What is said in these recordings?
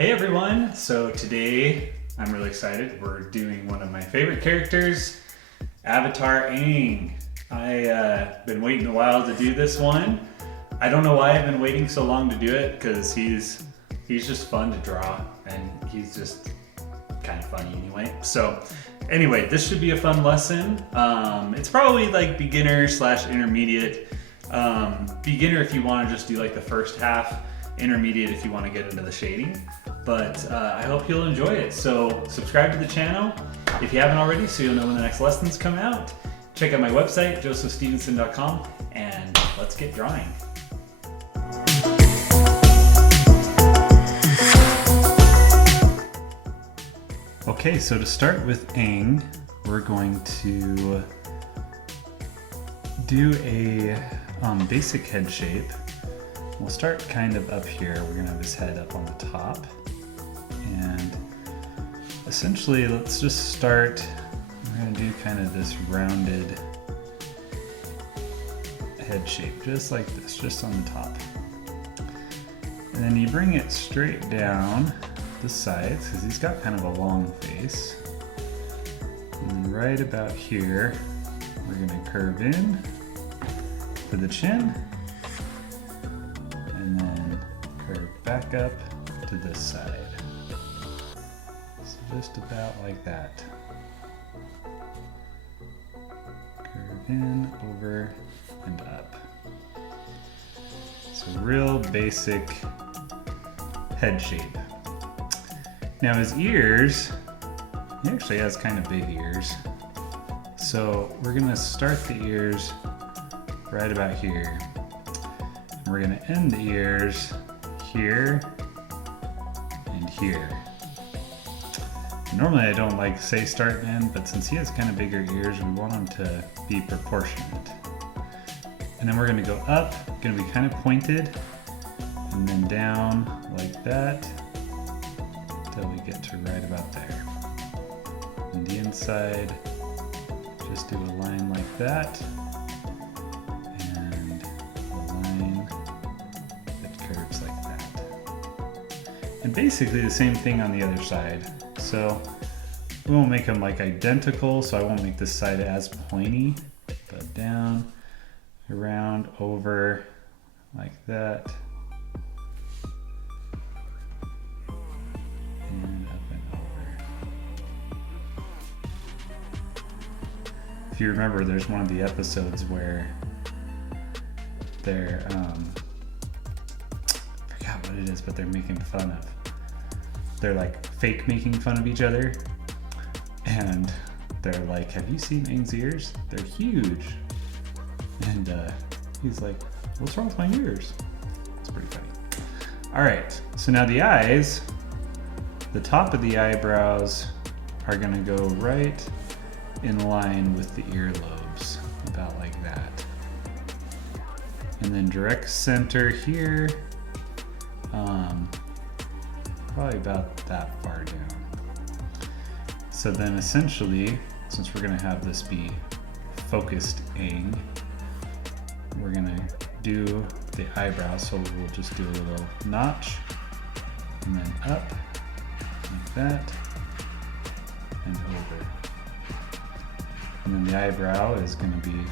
Hey everyone! So today I'm really excited. We're doing one of my favorite characters, Avatar Aang. I've been waiting a while to do this one. I don't know why I've been waiting so long to do it because he's just fun to draw and he's just kind of funny anyway. So anyway, this should be a fun lesson. It's probably like beginner / intermediate. Beginner if you want to just do like the first half, intermediate if you want to get into the shading. But I hope you'll enjoy it. So subscribe to the channel if you haven't already so you'll know when the next lessons come out. Check out my website, josephstevenson.com, and let's get drawing. Okay, so to start with Aang, we're going to do a basic head shape. We'll start kind of up here. We're gonna have his head up on the top. And essentially, let's just start, we're gonna do kind of this rounded head shape, just like this, just on the top. And then you bring it straight down the sides, because he's got kind of a long face. And then right about here, we're gonna curve in for the chin, and then curve back up to this side. So just about like that. Curve in, over, and up. So real basic head shape. Now his ears, he actually has kind of big ears. So we're gonna start the ears right about here. And we're gonna end the ears here and here. Normally I don't like say start and end, but since he has kind of bigger ears, we want him to be proportionate. And then we're gonna go up, gonna be kind of pointed, and then down like that, until we get to right about there. And the inside, just do a line like that, and a line that curves like that. And basically the same thing on the other side. So we won't make them like identical, so I won't make this side as pointy, but down, around, over, like that. And up and over. If you remember, there's one of the episodes where they're, I forgot what it is, but they're making fun of, they're like fake making fun of each other. And they're like, have you seen Aang's ears? They're huge. And he's like, what's wrong with my ears? It's pretty funny. All right, so now the eyes, the top of the eyebrows are gonna go right in line with the earlobes, about like that. And then direct center here, probably about that far down. So then essentially, since we're gonna have this be focused Aang, we're gonna do the eyebrow, so we'll just do a little notch, and then up, like that, and over. And then the eyebrow is gonna be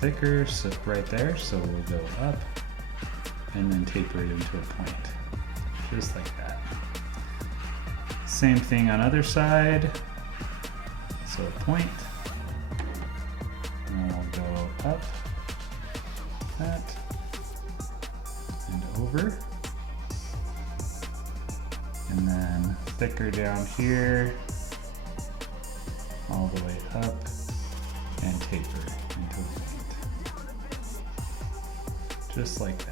thicker, so right there, so we'll go up, and then taper it into a point, just like that. Same thing on other side, so a point, and then we'll go up, that, and over, and then thicker down here, all the way up, and taper into a point, just like that.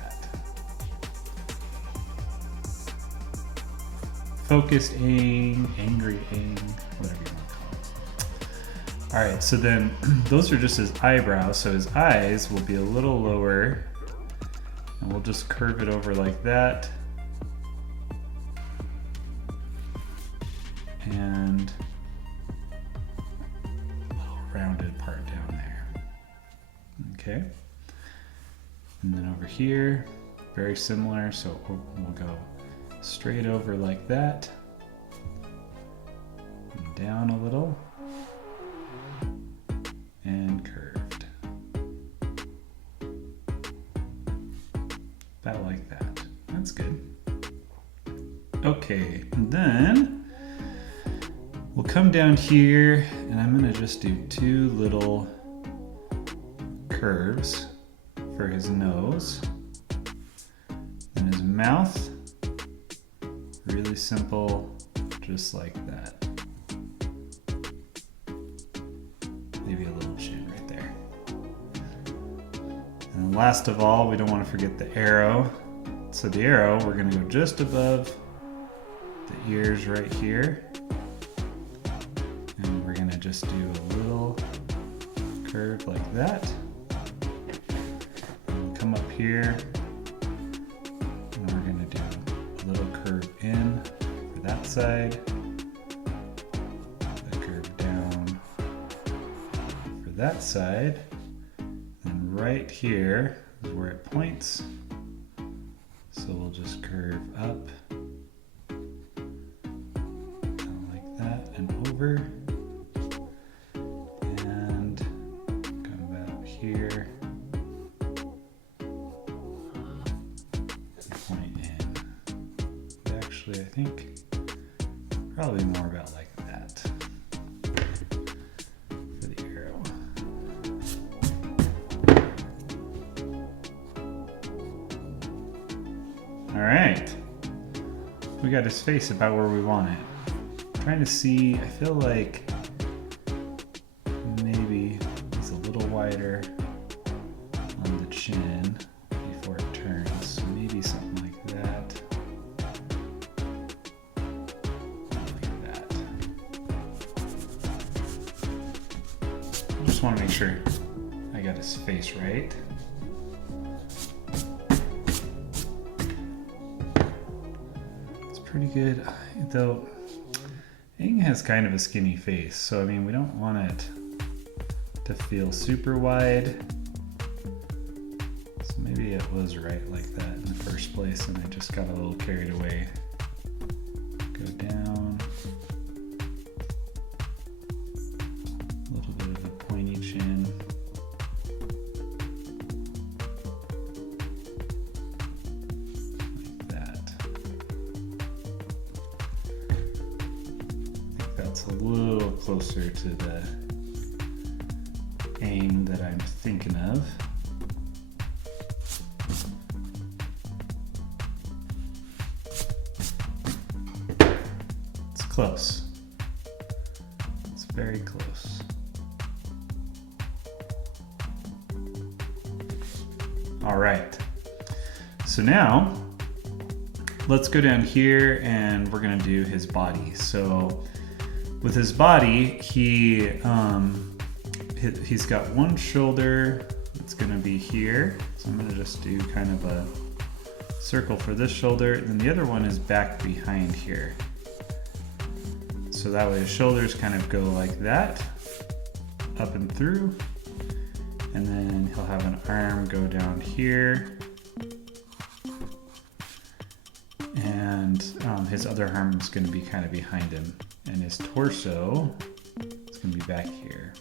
Focused Aang, angry Aang, whatever you want to call it. All right, so then those are just his eyebrows. So his eyes will be a little lower, and we'll just curve it over like that. And a little rounded part down there. Okay. And then over here, very similar. So we'll go straight over like that, and down a little, and curved. About like that. That's good. Okay, and then we'll come down here and I'm gonna just do 2 little curves for his nose and his mouth. Really simple, just like that. Maybe a little chin right there. And last of all, we don't want to forget the arrow. So the arrow, we're gonna go just above the ears right here. And we're gonna just do a little curve like that. And come up here, and we're gonna do a little curve in for that side. A curve down for that side. And right here is where it points. So we'll just curve up. And over, and come out here, and point in. Actually, I think probably more about like that for the arrow. All right, we got his face about where we want it. Trying to see, I feel like maybe it's a little wider on the chin before it turns. So maybe something like that. Like that. I just want to make sure I got his face right. It's pretty good, though. Aang has kind of a skinny face, so I mean, we don't want it to feel super wide. So maybe it was right like that in the first place and I just got a little carried away. Go down. A little bit of a pointy chin. Like that. That's a little closer to the Aang that I'm thinking of. It's close. It's very close. All right. So now let's go down here and we're gonna do his body. So with his body, he's got one shoulder that's gonna be here. So I'm gonna just do kind of a circle for this shoulder. And then the other one is back behind here. So that way his shoulders kind of go like that, up and through. And then he'll have an arm go down here. And his other arm is gonna be kind of behind him. And his torso is going to be back here.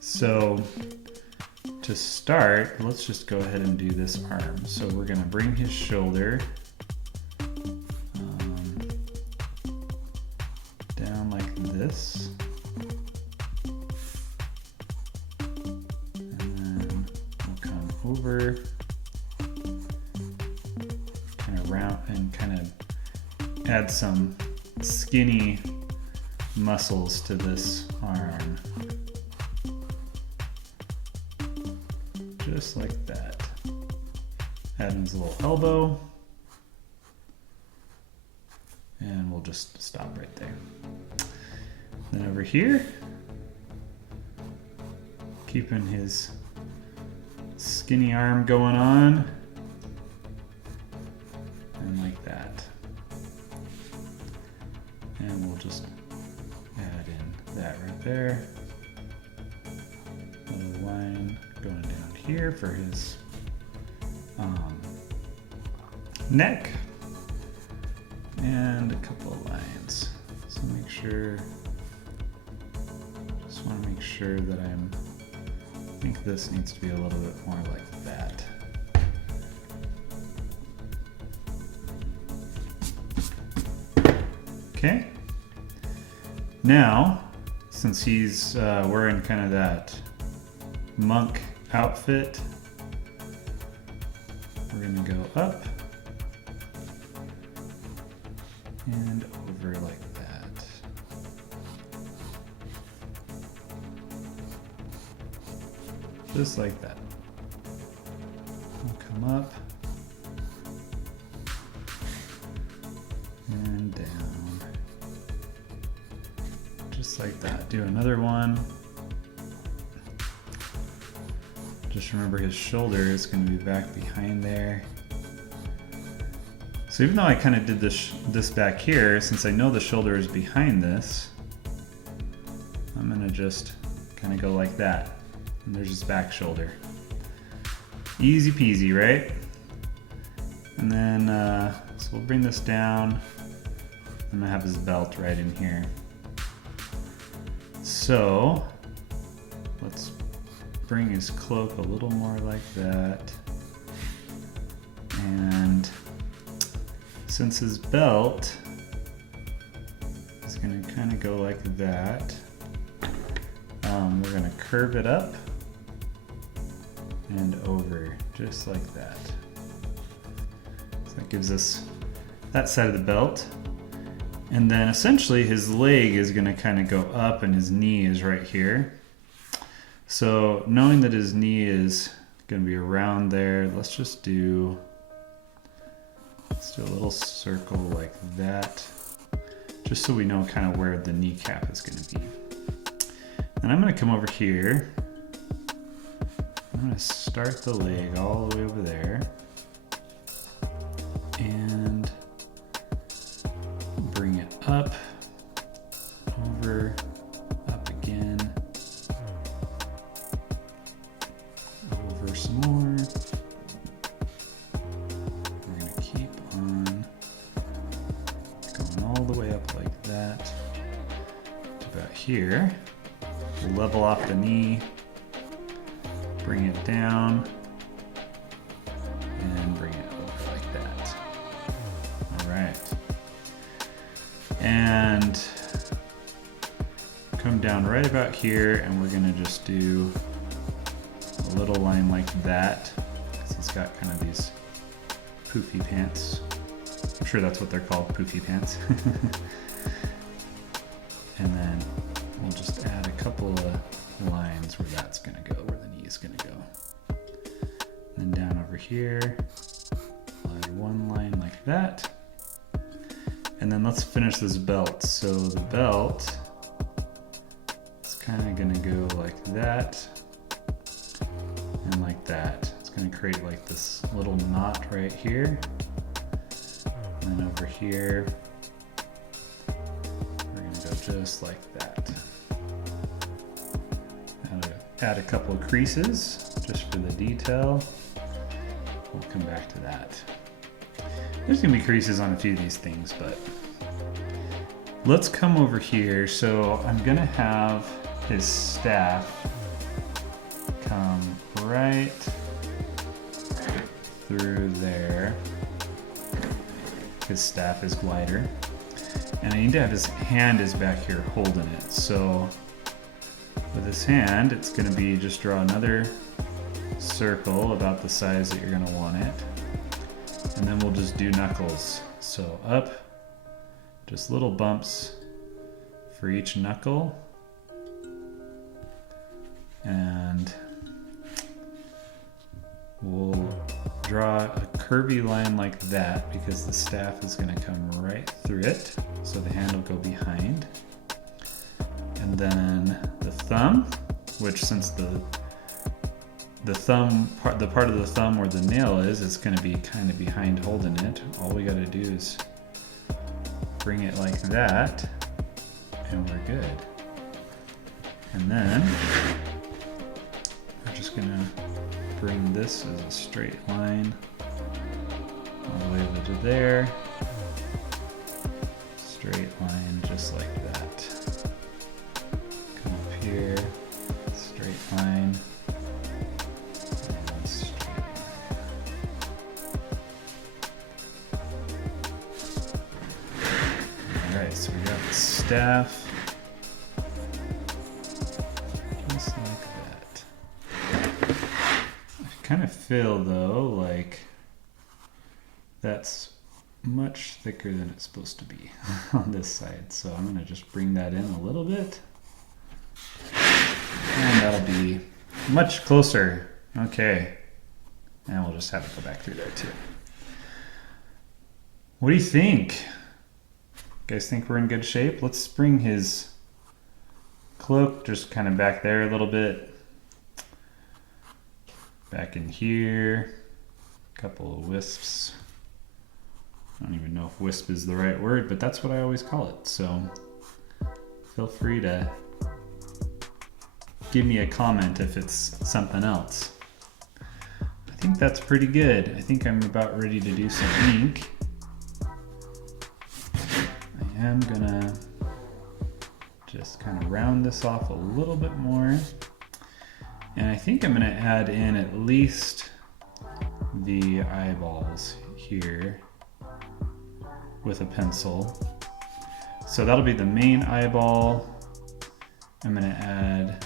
So to start, let's just go ahead and do this arm. So we're going to bring his shoulder down like this. And then we'll come over, kind of round and kind of add some skinny muscles to this arm. Just like that. Add in his little elbow. And we'll just stop right there. Then over here, keeping his skinny arm going on. And like that. And we'll just add in that right there. Little line going down here for his neck. and a couple of lines. So make sure, just want to make sure that I think this needs to be a little bit more like that. Okay. Now, since he's wearing kind of that monk outfit, we're gonna go up and over like that. Just like that. We'll come up and down. Just like that. Do another one. Just remember his shoulder is going to be back behind there. So even though I kind of did this back here, since I know the shoulder is behind this, I'm going to just kind of go like that. And there's his back shoulder. Easy peasy, right? And then, so we'll bring this down. I'm going to have his belt right in here. So, let's bring his cloak a little more like that. And since his belt is going to kind of go like that, we're going to curve it up and over, just like that. So that gives us that side of the belt. And then essentially his leg is going to kind of go up and his knee is right here. So knowing that his knee is going to be around there, let's do a little circle like that, just so we know kind of where the kneecap is going to be. And I'm going to come over here. I'm going to start the leg all the way over there. And bring it up, over, up again, over some more. We're going to keep on going all the way up like that to about here. Level off the knee, bring it down, and bring it over like that. All right. And come down right about here, and we're gonna just do a little line like that, because he's got kind of these poofy pants. I'm sure that's what they're called, poofy pants. And then we'll just add a couple of lines where that's gonna go, where the knee is gonna go. And then down over here, I'll add one line like that. And then let's finish this belt. So the belt is kind of gonna go like that and like that. It's gonna create like this little knot right here. And then over here, we're gonna go just like that. Add a couple of creases just for the detail. We'll come back to that. There's gonna be creases on a few of these things, but let's come over here. So I'm gonna have his staff come right through there. His staff is glider. And I need to have his hand is back here holding it. So with his hand, it's gonna be just draw another circle about the size that you're gonna want it. And then we'll just do knuckles. So up, just little bumps for each knuckle. And we'll draw a curvy line like that because the staff is gonna come right through it. So the hand will go behind. And then the thumb, which since the thumb part, the part of the thumb where the nail is, it's going to be kind of behind holding it. All we got to do is bring it like that, and we're good. And then we're just going to bring this as a straight line all the way over to there. straight line just like that. Come up here, straight line, and straight line. Alright, so we got the staff. Just like that. I kind of feel though like that's much thicker than it's supposed to be on this side. So I'm gonna just bring that in a little bit. And that'll be much closer. Okay. And we'll just have it go back through there too. What do you think? You guys think we're in good shape? Let's bring his cloak just kind of back there a little bit. Back in here. A couple of wisps. I don't even know if wisp is the right word, but that's what I always call it. So feel free to give me a comment if it's something else. I think that's pretty good. I think I'm about ready to do some ink. I am gonna just kind of round this off a little bit more. And I think I'm gonna add in at least the eyeballs here with a pencil. So that'll be the main eyeball. I'm gonna add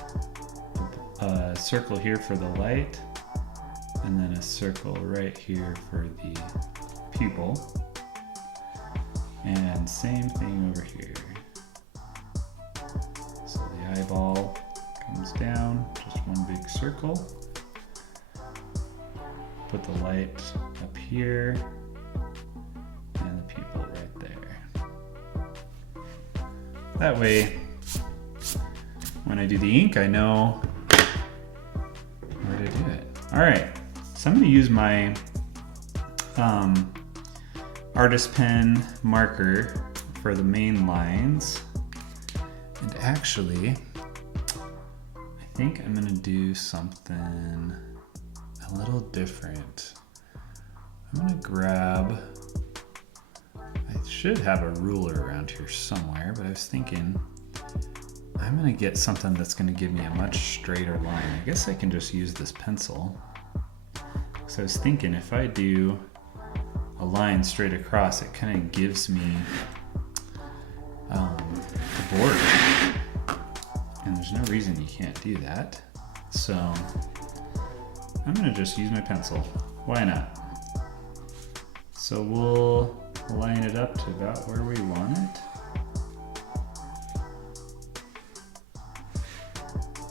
a circle here for the light, and then a circle right here for the pupil. And same thing over here. So the eyeball comes down, just one big circle. Put the light up here, and the pupil right there. That way, when I do the ink, I know where to do it. All right, so I'm gonna use my artist pen marker for the main lines. And actually, I think I'm gonna do something a little different. I'm gonna grab, I should have a ruler around here somewhere, but I was thinking I'm gonna get something that's gonna give me a much straighter line. I guess I can just use this pencil. So I was thinking if I do a line straight across, it kind of gives me the border. And there's no reason you can't do that. So I'm gonna just use my pencil. Why not? So we'll line it up to about where we want it.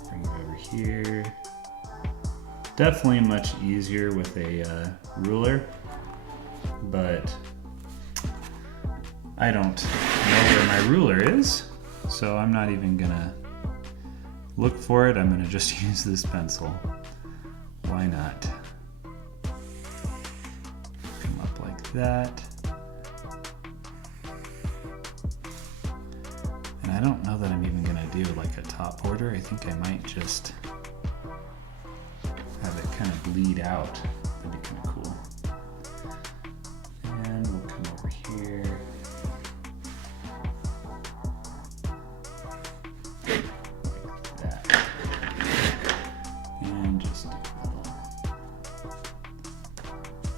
Bring it over here. Definitely much easier with a ruler, but I don't know where my ruler is, so I'm not even gonna look for it. I'm gonna just use this pencil. Why not? Come up like that. And I don't know that I'm even gonna do like a top border. I think I might just have it kind of bleed out. That'd be kind of cool. And we'll come over here. Like that. And just do a little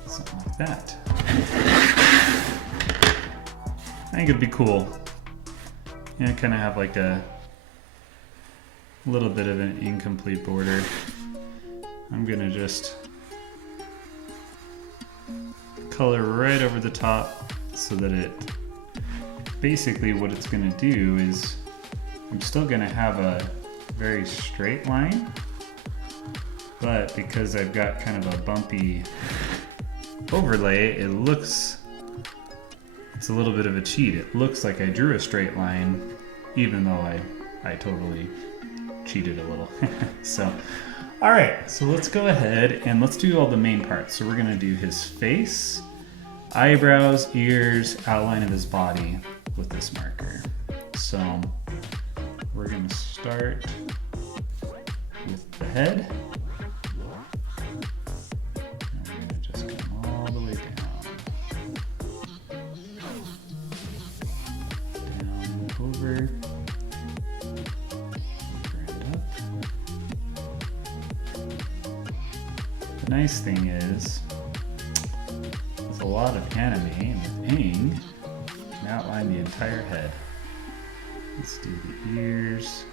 something like that. I think it'd be cool. Yeah, kind of have like a little bit of an incomplete border. I'm gonna just color right over the top so that it, basically what it's gonna do is I'm still gonna have a very straight line, but because I've got kind of a bumpy overlay, it's a little bit of a cheat. It looks like I drew a straight line, even though I totally cheated a little. So, all right, so let's go ahead and let's do all the main parts. So we're gonna do his face, eyebrows, ears, outline of his body with this marker. So we're gonna start with the head. And we're gonna just come all the way down. over. The nice thing is, with a lot of anime and with Aang, you can outline the entire head. Let's do the ears.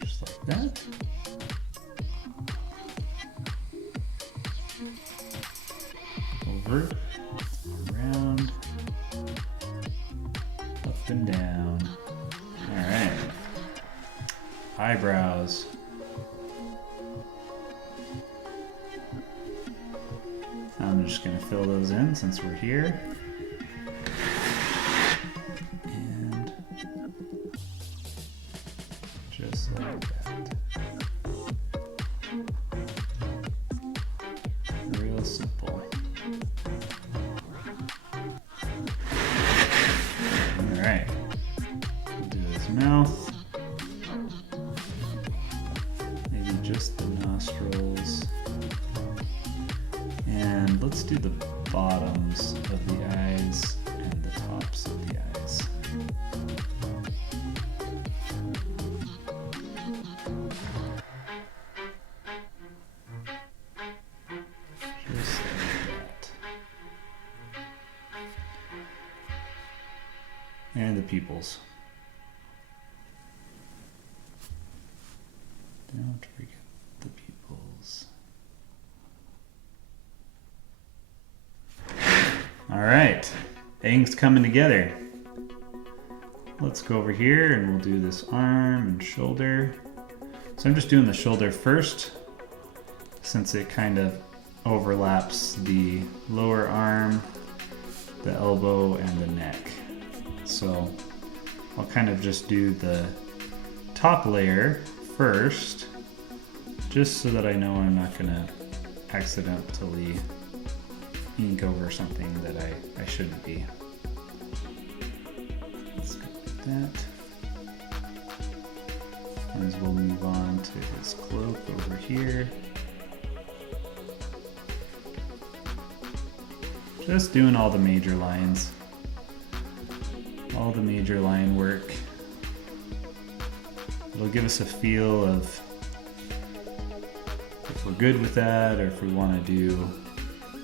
Just like that. Over, around, up and down. Alright. Eyebrows. I'm just going to fill those in since we're here. And just like that. Real simple. Alright. We'll do his mouth. Maybe just the nostrils. And let's do the bottoms of the eyes and the tops of the eyes. Just like that. And the pupils. Don't forget the pupils. All right, Aang's coming together. Let's go over here and we'll do this arm and shoulder. So I'm just doing the shoulder first, since it kind of overlaps the lower arm, the elbow, and the neck. So I'll kind of just do the top layer first, just so that I know I'm not gonna accidentally ink over something that I shouldn't be. Let's go with that. As we'll move on to his cloak over here. Just doing all the major lines. All the major line work. It'll give us a feel of if we're good with that or if we want to do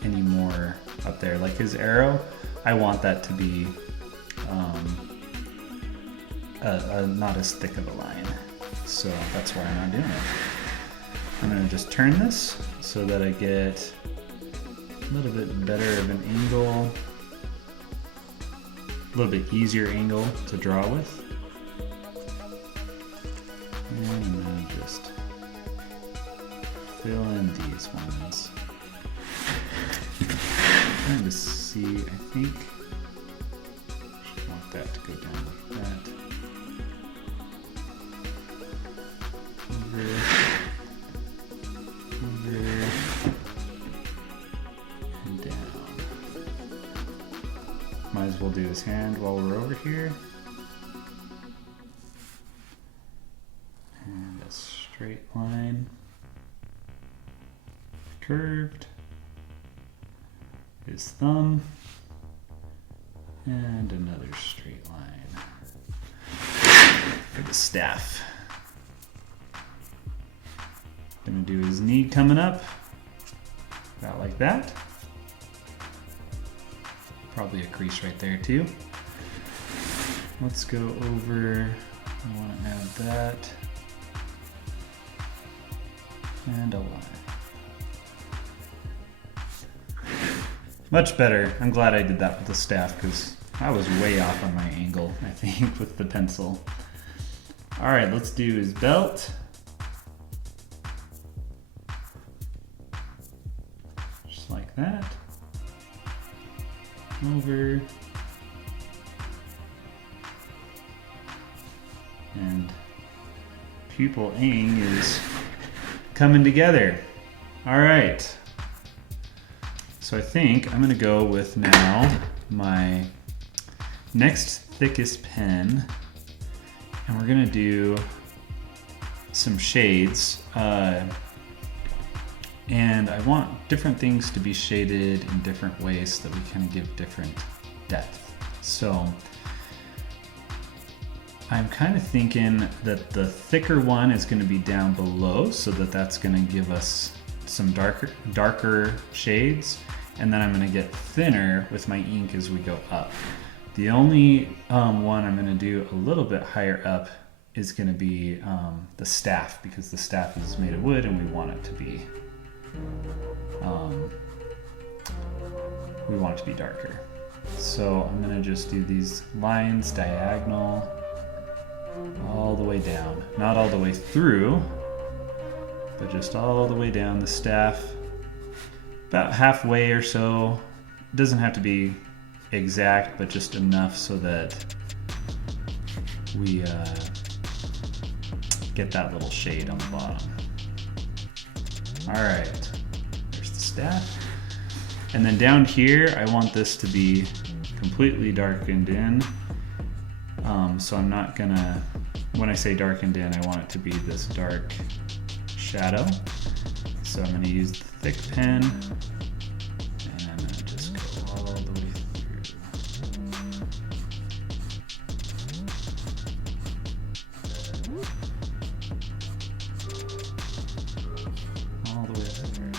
any more up there. Like his arrow, I want that to be not as thick of a line. So that's why I'm not doing it. I'm going to just turn this so that I get a little bit better of an angle, a little bit easier angle to draw with. And I'm going to just fill in these ones. I'm trying to see, I think I want that to go down like that. Over, and down. Might as well do his hand while we're over here. And a straight line. Curved. His thumb. And another straight line for the staff. Gonna do his knee coming up, about like that. Probably a crease right there too. Let's go over, I want to add that, and a line. Much better. I'm glad I did that with the staff because I was way off on my angle, I think, with the pencil. All right, let's do his belt. Just like that. Over. And pupil Aang is coming together. All right. So I think I'm gonna go with now my next thickest pen, and we're gonna do some shades. And I want different things to be shaded in different ways so that we can give different depth. So I'm kind of thinking that the thicker one is going to be down below, so that that's going to give us some darker shades, and then I'm going to get thinner with my ink as we go up. The only one I'm going to do a little bit higher up is going to be the staff, because the staff is made of wood and we want it to be darker. So I'm going to just do these lines diagonal all the way down, not all the way through, but just all the way down the staff, about halfway or so. It doesn't have to be exact, but just enough so that we get that little shade on the bottom. All right, there's the staff. And then down here, I want this to be completely darkened in. So I'm not gonna, when I say darkened in, I want it to be this dark shadow. So I'm gonna use the thick pen, and I'm gonna just go all the way through. All the way through.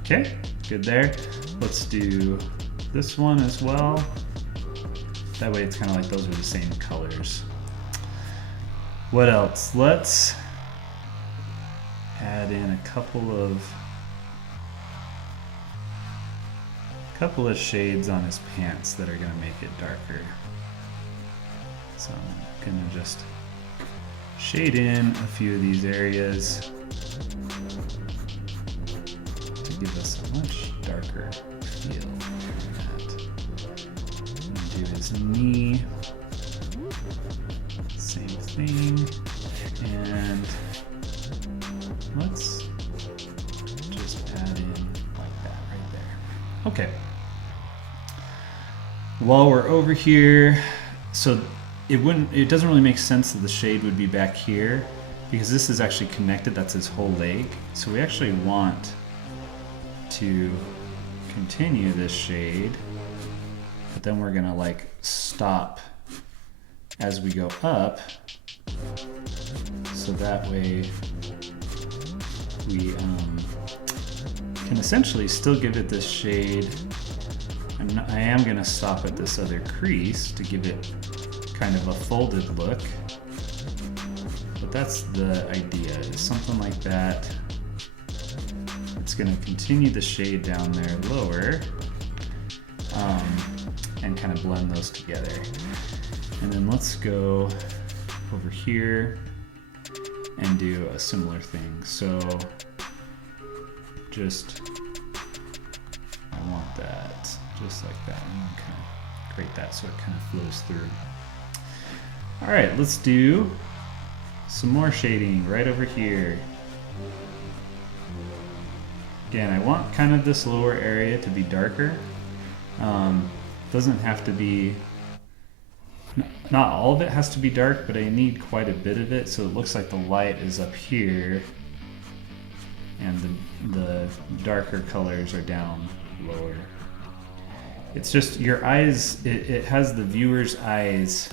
Okay, good there. Let's do this one as well. That way it's kind of like those are the same colors. What else? Let's add in a couple of shades on his pants that are going to make it darker. So I'm going to just shade in a few of these areas to give us a much darker feel. Do his knee, same thing, and let's just add in like that right there. Okay. While we're over here, so it doesn't really make sense that the shade would be back here, because this is actually connected, that's his whole leg. So we actually want to continue this shade, but then we're gonna like stop as we go up, so that way we can essentially still give it this shade. I am gonna stop at this other crease to give it kind of a folded look, but that's the idea, is something like that. It's gonna continue the shade down there lower, and kind of blend those together. And then let's go over here and do a similar thing. So just, I want that just like that. I'm kind of create that so it kind of flows through. All right, let's do some more shading right over here. Again, I want kind of this lower area to be darker. Doesn't have to be, not all of it has to be dark, but I need quite a bit of it, so it looks like the light is up here and the darker colors are down lower. It's just your eyes, it has the viewer's eyes.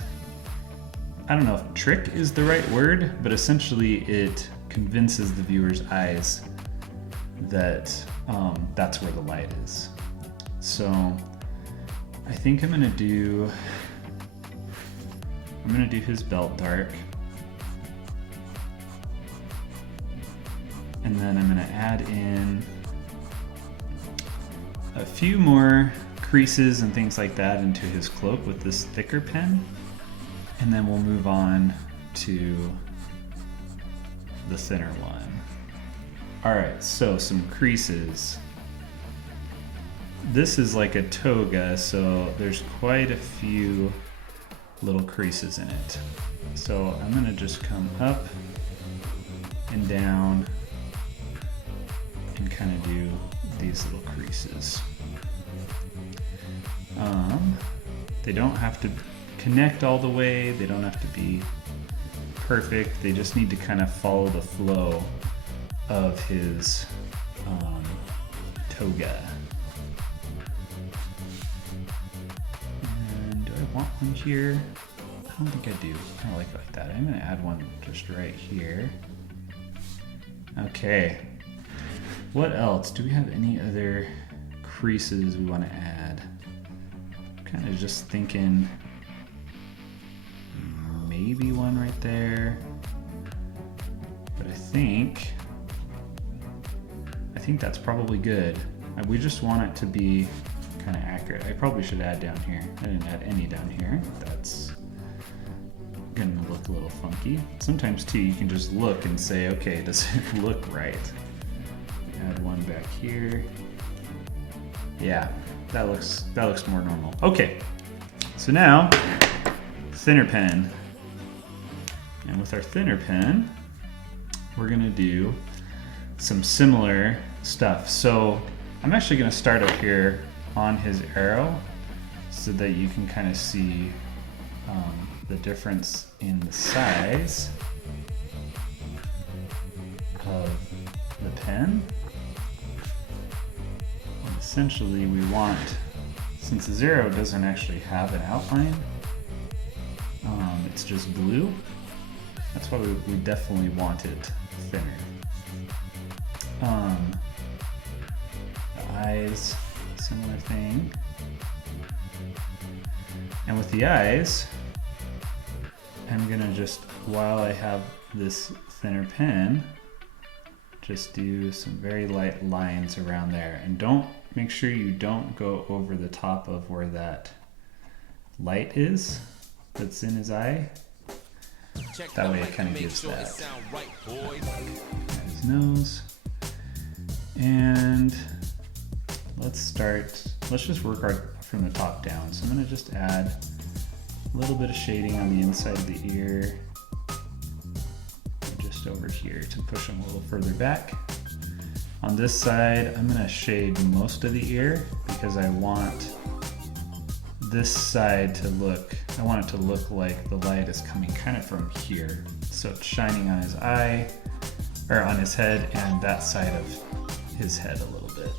I don't know if trick is the right word, but essentially it convinces the viewer's eyes that that's where the light is. So I think I'm gonna do his belt dark, and then I'm gonna add in a few more creases and things like that into his cloak with this thicker pen, and then we'll move on to the thinner one. All right, so some creases. This is like a toga, so there's quite a few little creases in it. So I'm gonna just come up and down and kind of do these little creases. They don't have to connect all the way, they don't have to be perfect. They just need to kind of follow the flow of his toga. And do I want one here? I don't think I do. I don't like it like that. I'm gonna add one just right here. Okay. What else? Do we have any other creases we want to add? Kind of just thinking maybe one right there. But I think that's probably good. We just want it to be kind of accurate. I probably should add down here. I didn't add any down here. That's gonna look a little funky. Sometimes too, you can just look and say, okay, does it look right? Add one back here. Yeah, that looks more normal. Okay, so now thinner pen. And with our thinner pen, we're gonna do some similar stuff. So I'm actually gonna start up here on his arrow so that you can kind of see the difference in the size of the pen. And essentially we want, since the arrow doesn't actually have an outline, it's just blue. That's why we definitely want it thinner. The eyes, similar thing. And with the eyes, I'm gonna just, while I have this thinner pen, just do some very light lines around there. And make sure you don't go over the top of where that light is that's in his eye. That way it kind of gives that. His nose. And let's just work from the top down. So I'm gonna just add a little bit of shading on the inside of the ear, just over here to push him a little further back. On this side, I'm gonna shade most of the ear because I want this side to look, I want it to look like the light is coming kind of from here. So it's shining on his eye, or on his head, and that side of his head a little bit.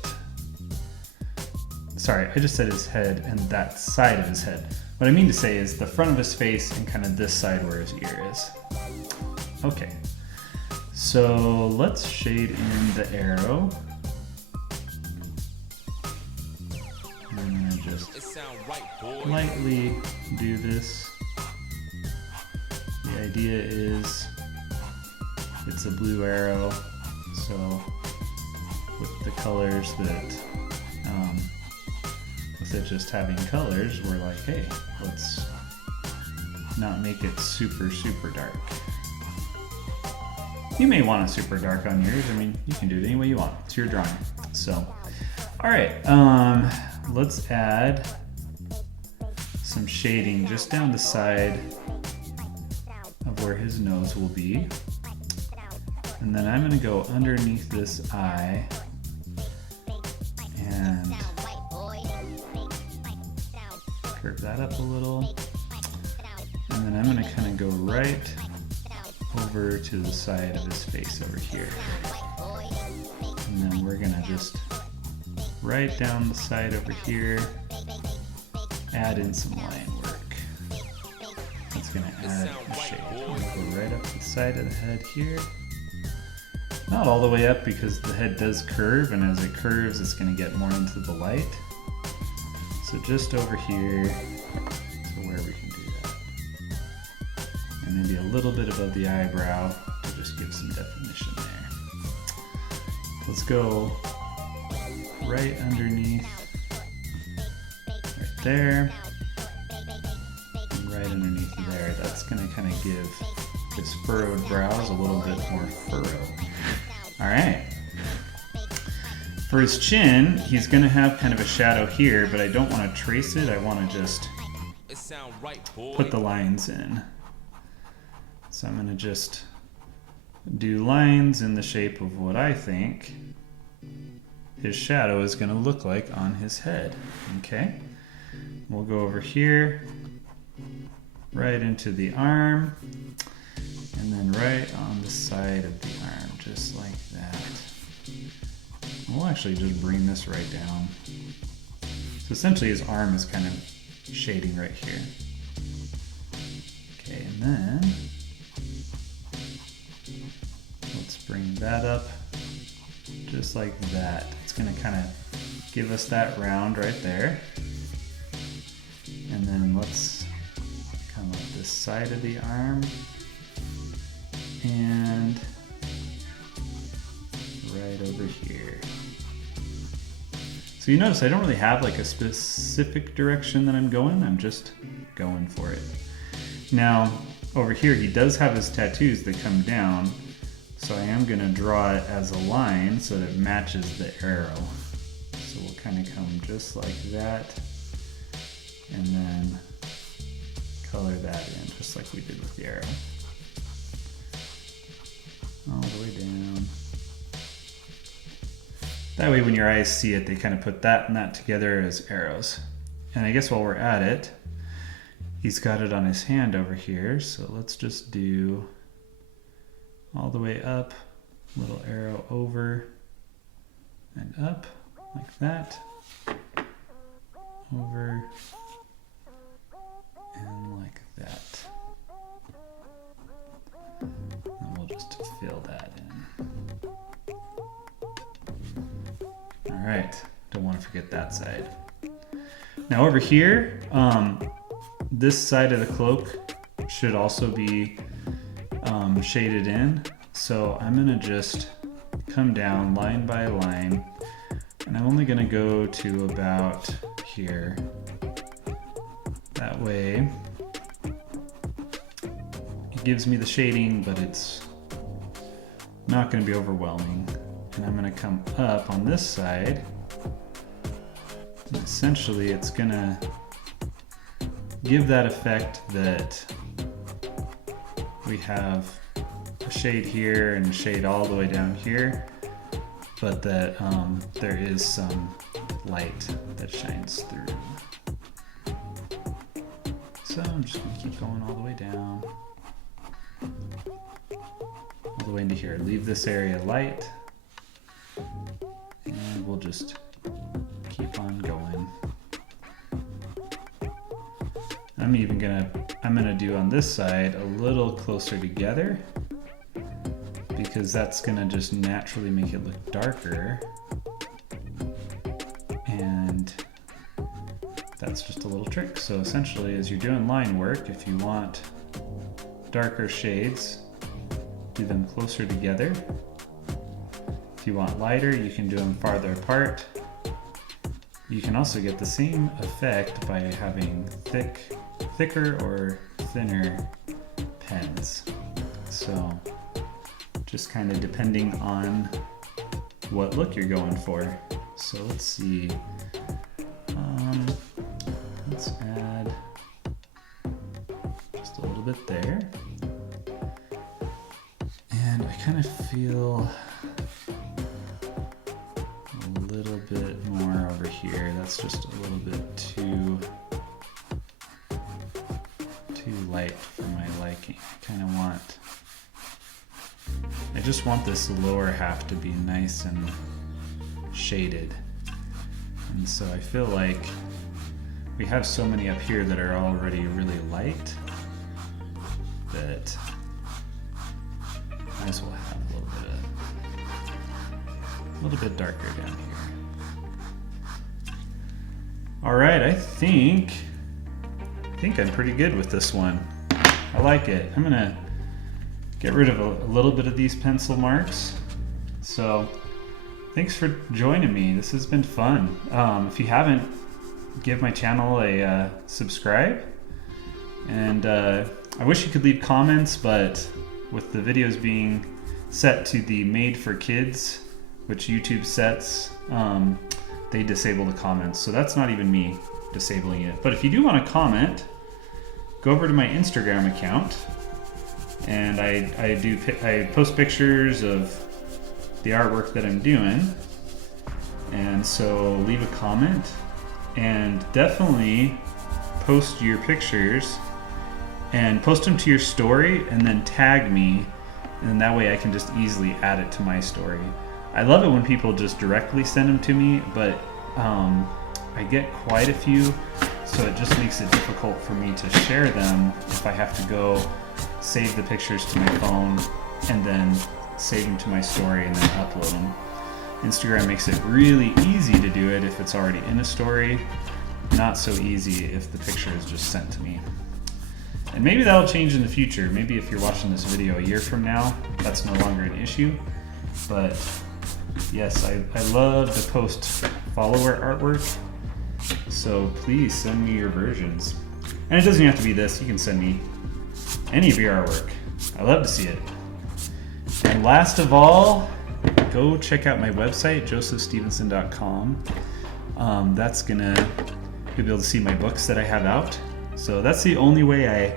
Sorry, I just said his head and that side of his head. What I mean to say is the front of his face and kind of this side where his ear is. Okay, so let's shade in the arrow. I'm gonna just lightly do this. The idea is it's a blue arrow, so with the colors that, with it just having colors, we're like, hey, let's not make it super, super dark. You may want it super dark on yours. I mean, you can do it any way you want. It's your drawing. So, all right, let's add some shading just down the side of where his nose will be. And then I'm gonna go underneath this eye and curve that up a little. And then I'm gonna kind of go right over to the side of his face over here. And then we're gonna just right down the side over here, add in some line work. That's gonna add a shade. I'm gonna go right up the side of the head here. Not all the way up because the head does curve, and as it curves, it's gonna get more into the light. So just over here to where we can do that. And maybe a little bit above the eyebrow to just give some definition there. Let's go right underneath, right there, and right underneath there. That's gonna kind of give his furrowed brows a little bit more furrow. All right. For his chin, he's gonna have kind of a shadow here, but I don't want to trace it. I want to just put the lines in. So I'm gonna just do lines in the shape of what I think his shadow is gonna look like on his head. Okay. We'll go over here, right into the arm. And then right on the side of the arm, just like that. We'll actually just bring this right down. So essentially his arm is kind of shading right here. Okay, and then let's bring that up just like that. It's gonna kind of give us that round right there. And then let's come up this side of the arm and right over here. So you notice I don't really have like a specific direction that I'm going, I'm just going for it. Now, over here he does have his tattoos that come down, so I am gonna draw it as a line so that it matches the arrow. So we'll kind of come just like that, and then color that in, just like we did with the arrow. All the way down. That way when your eyes see it, they kind of put that and that together as arrows. And I guess while we're at it, he's got it on his hand over here, so let's just do all the way up, little arrow over and up, like that, over and like that. And we'll just fill that in. All right, don't want to forget that side. Now over here, this side of the cloak should also be shaded in. So I'm gonna just come down line by line, and I'm only gonna go to about here. That way, it gives me the shading, but it's not gonna be overwhelming. And I'm gonna come up on this side. And essentially, it's gonna give that effect that we have a shade here and a shade all the way down here, but that there is some light that shines through. So I'm just gonna keep going all the way down, all the way into here. Leave this area light, and we'll just keep on going. I'm gonna do on this side a little closer together, because that's gonna just naturally make it look darker. And that's just a little trick. So essentially, as you're doing line work, if you want darker shades, do them closer together. If you want lighter, you can do them farther apart. You can also get the same effect by having thicker or thinner pens. So just kind of depending on what look you're going for. So let's see. Let's add just a little bit there. And I kind of feel a little bit more over here. That's just a little bit too light for my liking. I just want this lower half to be nice and shaded. And so I feel like we have so many up here that are already really light that I as well have a little bit darker down here. All right, I think I'm pretty good with this one. I like it. I'm gonna get rid of a little bit of these pencil marks. So thanks for joining me. This has been fun. If you haven't, give my channel a subscribe. And I wish you could leave comments, but with the videos being set to the made for kids, which YouTube sets, they disable the comments. So that's not even me disabling it. But if you do want to comment, go over to my Instagram account, and I post pictures of the artwork that I'm doing. And so leave a comment, and definitely post your pictures and post them to your story and then tag me, and then that way I can just easily add it to my story. I love it when people just directly send them to me, but I get quite a few, so it just makes it difficult for me to share them if I have to go save the pictures to my phone and then save them to my story and then upload them. Instagram makes it really easy to do it if it's already in a story, not so easy if the picture is just sent to me. And maybe that'll change in the future. Maybe if you're watching this video a year from now, that's no longer an issue. But yes, I love to post follower artwork, so please send me your versions. And it doesn't have to be this, you can send me any of your artwork. I love to see it. And last of all, go check out my website, josephstevenson.com. That's gonna, you'll be able to see my books that I have out. So that's the only way I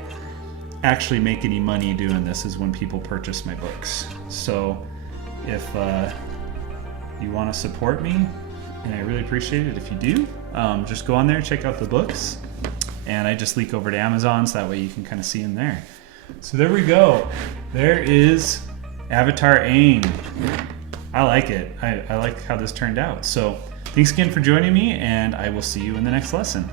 actually make any money doing this, is when people purchase my books. So if you want to support me, and I really appreciate it if you do, just go on there, check out the books, and I just leak over to Amazon, so that way you can kind of see them there. So there we go. There is Avatar Aang. I like it. I like how this turned out. So thanks again for joining me, and I will see you in the next lesson.